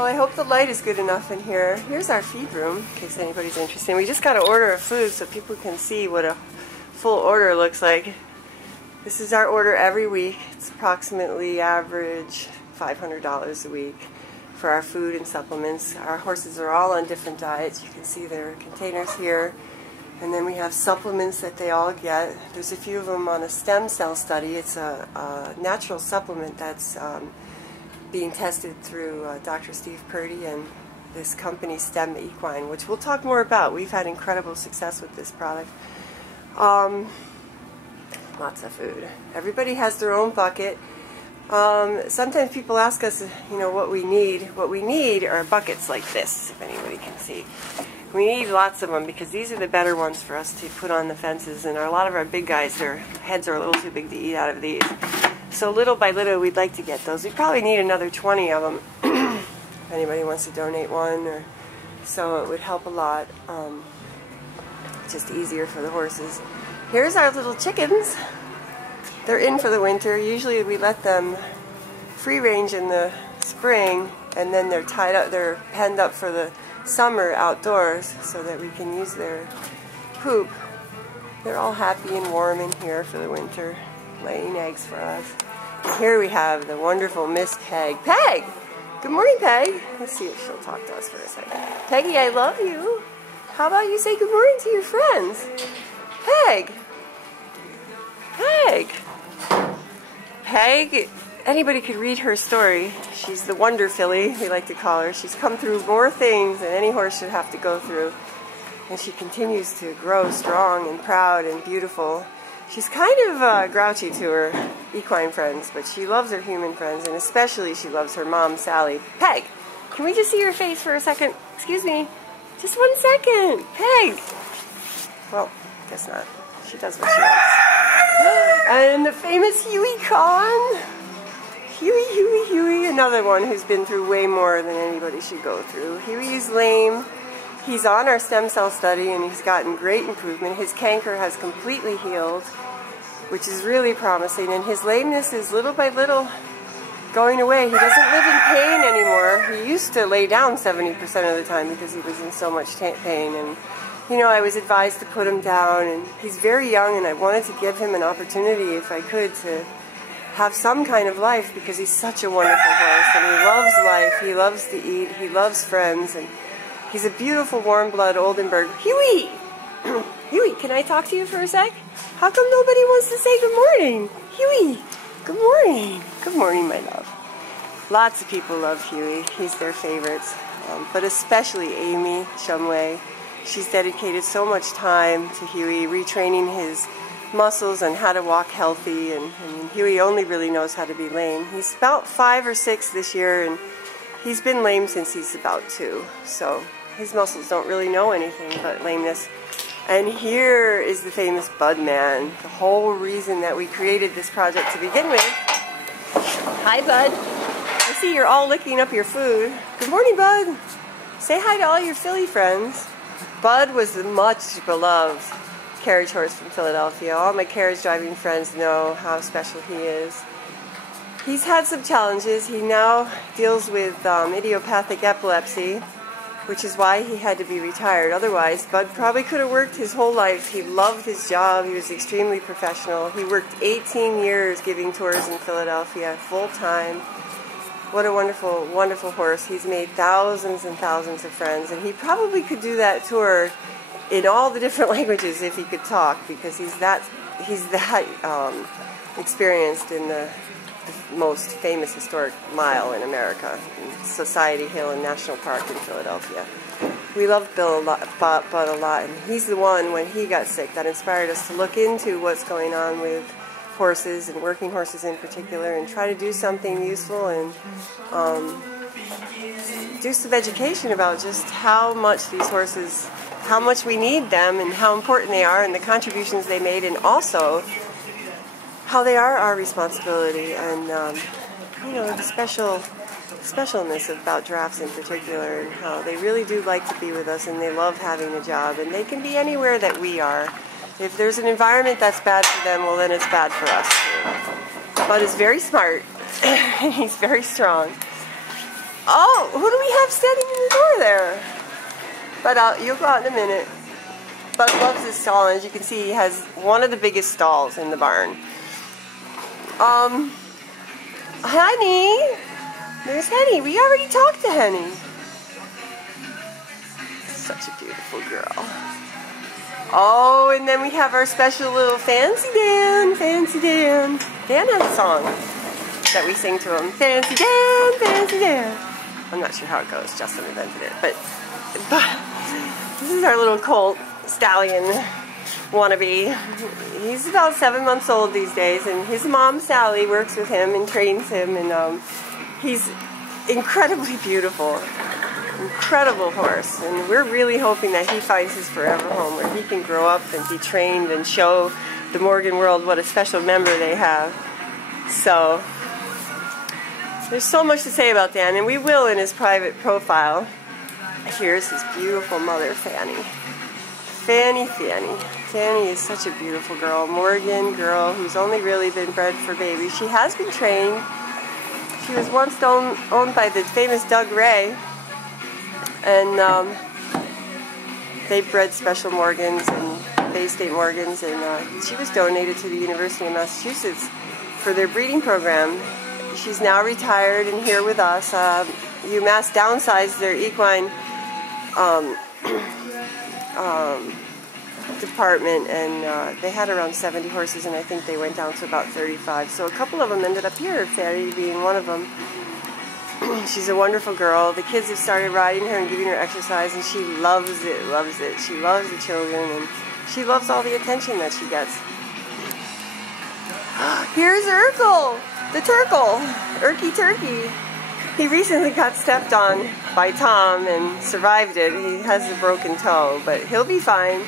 Well, I hope the light is good enough in here. Here's our feed room, in case anybody's interested. We just got to order of food so people can see what a full order looks like. This is our order every week. It's approximately average $500 a week for our food and supplements. Our horses are all on different diets. You can see their containers here. And then we have supplements that they all get. There's a few of them on a stem cell study. It's a natural supplement that's being tested through Dr. Steve Purdy and this company Stem Equine, which we'll talk more about. We've had incredible success with this product. Lots of food. Everybody has their own bucket. Sometimes people ask us, what we need. What we need are buckets like this, if anybody can see. We need lots of them because these are the better ones for us to put on the fences, and a lot of our big guys, their heads are a little too big to eat out of these. So little by little we'd like to get those. We probably need another 20 of them if anybody wants to donate one, or so it would help a lot. Just easier for the horses. Here's our little chickens. They're in for the winter. Usually we let them free range in the spring, and then they're tied up, they're penned up for the summer outdoors so that we can use their poop. They're all happy and warm in here for the winter, laying eggs for us. And here we have the wonderful Miss Peg. Peg! Good morning, Peg. Let's see if she'll talk to us for a second. Peggy, I love you. How about you say good morning to your friends? Peg! Peg! Peg, anybody could read her story. She's the Wonder Filly, we like to call her. She's come through more things than any horse should have to go through. And she continues to grow strong and proud and beautiful. She's kind of grouchy to her equine friends, but she loves her human friends, and especially she loves her mom, Sally. Peg, can we just see your face for a second? Excuse me. Just 1 second. Peg. Well, guess not. She does what she wants. And the famous Huey Con. Huey, another one who's been through way more than anybody should go through. Huey's lame. He's on our stem cell study and he's gotten great improvement. His canker has completely healed, which is really promising, and his lameness is little by little going away. He doesn't live in pain anymore. He used to lay down 70% of the time because he was in so much pain, and I was advised to put him down, and he's very young, and I wanted to give him an opportunity, if I could, to have some kind of life, because he's such a wonderful horse, and he loves life, he loves to eat, he loves friends, and he's a beautiful warm blood Oldenburg. Huey! Huey, can I talk to you for a sec? How come nobody wants to say good morning? Huey, good morning. Good morning, my love. Lots of people love Huey. He's their favorites, but especially Amy Shumway. She's dedicated so much time to Huey, retraining his muscles and how to walk healthy, and Huey only really knows how to be lame. He's about 5 or 6 this year, and he's been lame since he's about 2, so his muscles don't really know anything but lameness. And here is the famous Bud Man, the whole reason that we created this project to begin with. Hi, Bud. I see you're all licking up your food. Good morning, Bud. Say hi to all your Philly friends. Bud was the much beloved carriage horse from Philadelphia. All my carriage driving friends know how special he is. He's had some challenges. He now deals with idiopathic epilepsy, which is why he had to be retired. Otherwise, Bud probably could have worked his whole life. He loved his job. He was extremely professional. He worked 18 years giving tours in Philadelphia full time. What a wonderful, wonderful horse. He's made thousands and thousands of friends, and he probably could do that tour in all the different languages if he could talk, because he's that experienced in the most famous historic mile in America, in Society Hill and National Park in Philadelphia. We love Bud a lot, and he's the one, when he got sick, that inspired us to look into what's going on with horses, and working horses in particular, and try to do something useful and do some education about just how much these horses, how much we need them, and how important they are, and the contributions they made, and also how they are our responsibility, and the specialness about giraffes in particular, and how they really do like to be with us, and they love having a job, and they can be anywhere that we are. If there's an environment that's bad for them, well, then it's bad for us too. Bud is very smart, and he's very strong. Oh, who do we have standing in the door there? But you'll go out in a minute. Bud loves his stall, and as you can see, he has one of the biggest stalls in the barn. Honey! There's Henny. We already talked to Henny. Such a beautiful girl. Oh, and then we have our special little Fancy Dan. Fancy Dan. Dan has a song that we sing to him. Fancy Dan, Fancy Dan. I'm not sure how it goes. Justin invented it. But this is our little colt stallion wannabe. He's about 7 months old these days, and his mom Sally works with him and trains him, and he's incredibly beautiful. Incredible horse, and we're really hoping that he finds his forever home where he can grow up and be trained and show the Morgan world what a special member they have. So there's so much to say about Dan, and we will in his private profile. Here's his beautiful mother, Fanny. Fanny. Fanny is such a beautiful girl. Morgan girl who's only really been bred for babies. She has been trained. She was once owned by the famous Doug Ray, and they bred special Morgans and Bay State Morgans, and she was donated to the University of Massachusetts for their breeding program. She's now retired and here with us. UMass downsized their equine department, and they had around 70 horses, and I think they went down to about 35. So a couple of them ended up here, Fanny being one of them. She's a wonderful girl. The kids have started riding her and giving her exercise, and she loves it, loves it. She loves the children, and she loves all the attention that she gets. Here's Urkel, the turkle, Urky Turkey. He recently got stepped on by Tom and survived it. He has a broken toe, but he'll be fine.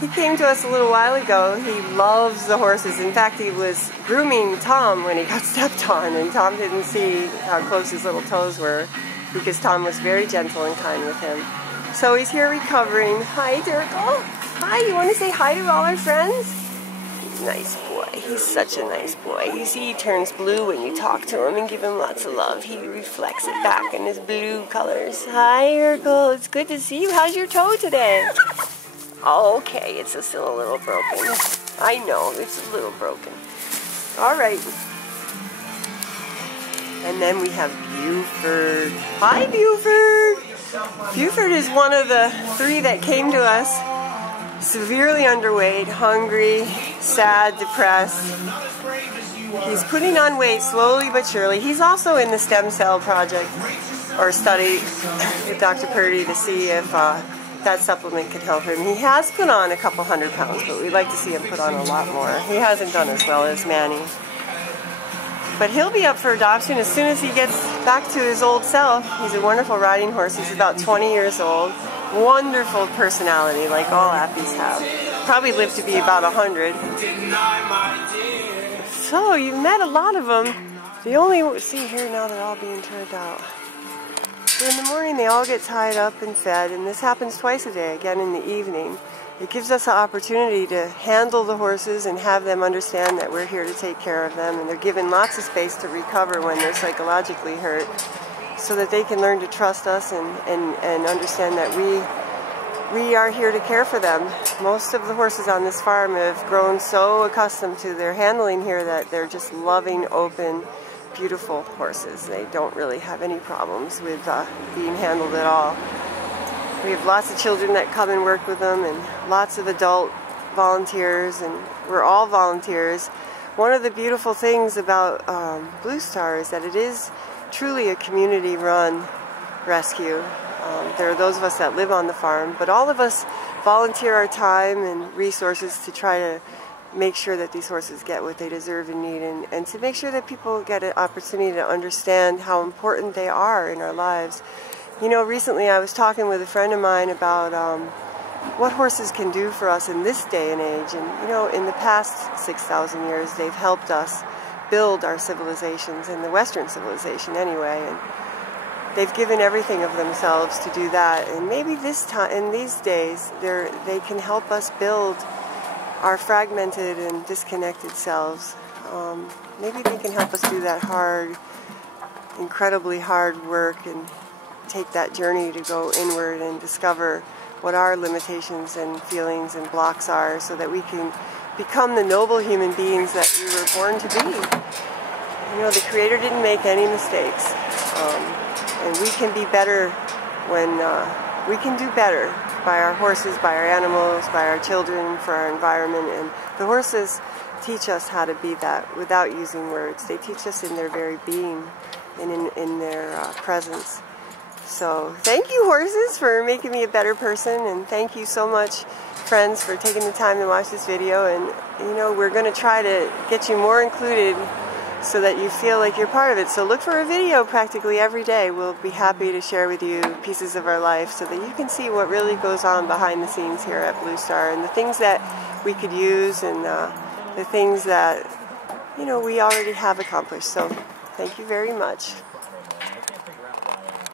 He came to us a little while ago. He loves the horses. In fact, he was grooming Tom when he got stepped on, and Tom didn't see how close his little toes were because Tom was very gentle and kind with him. So he's here recovering. Hi, Turkle. Hi, you want to say hi to all our friends? Nice boy. He's such a nice boy. You see, he turns blue when you talk to him and give him lots of love. He reflects it back in his blue colors. Hi, Urkel. It's good to see you. How's your toe today? Oh, okay, it's still a little broken. I know, it's a little broken. All right. And then we have Buford. Hi, Buford. Buford is one of the 3 that came to us. Severely underweight, hungry, sad, depressed. He's putting on weight slowly but surely. He's also in the stem cell project or study with Dr. Purdy to see if that supplement could help him. He has put on a couple 100 pounds, but we'd like to see him put on a lot more. He hasn't done as well as Manny. But he'll be up for adoption as soon as he gets back to his old self. He's a wonderful riding horse. He's about 20 years old. Wonderful personality, like all Appies have. Probably lived to be about 100. So, you've met a lot of them. See here now they're all being turned out. So in the morning they all get tied up and fed, and this happens twice a day, again in the evening. It gives us an opportunity to handle the horses and have them understand that we're here to take care of them, and they're given lots of space to recover when they're psychologically hurt, so that they can learn to trust us and understand that we are here to care for them. Most of the horses on this farm have grown so accustomed to their handling here that they're just loving, open, beautiful horses. They don't really have any problems with being handled at all. We have lots of children that come and work with them, and lots of adult volunteers, and we're all volunteers. One of the beautiful things about Blue Star is that it is truly a community-run rescue. There are those of us that live on the farm, but all of us volunteer our time and resources to try to make sure that these horses get what they deserve and need, and to make sure that people get an opportunity to understand how important they are in our lives. You know, recently I was talking with a friend of mine about what horses can do for us in this day and age, and you know, in the past 6,000 years they've helped us build our civilizations, in the Western civilization anyway, and they've given everything of themselves to do that, and maybe this time, in these days, they can help us build our fragmented and disconnected selves. Maybe they can help us do that hard incredibly hard work and take that journey to go inward and discover what our limitations and feelings and blocks are, so that we can become the noble human beings that we were born to be. You know, the Creator didn't make any mistakes, and we can be better when we can do better by our horses, by our animals, by our children, for our environment. And the horses teach us how to be that without using words. They teach us in their very being and in their presence. So thank you, horses, for making me a better person, and thank you so much, friends, for taking the time to watch this video. And you know, we're going to try to get you more included so that you feel like you're part of it. So look for a video practically every day. We'll be happy to share with you pieces of our life so that you can see what really goes on behind the scenes here at Blue Star, and the things that we could use, and the things that, you know, we already have accomplished. So thank you very much.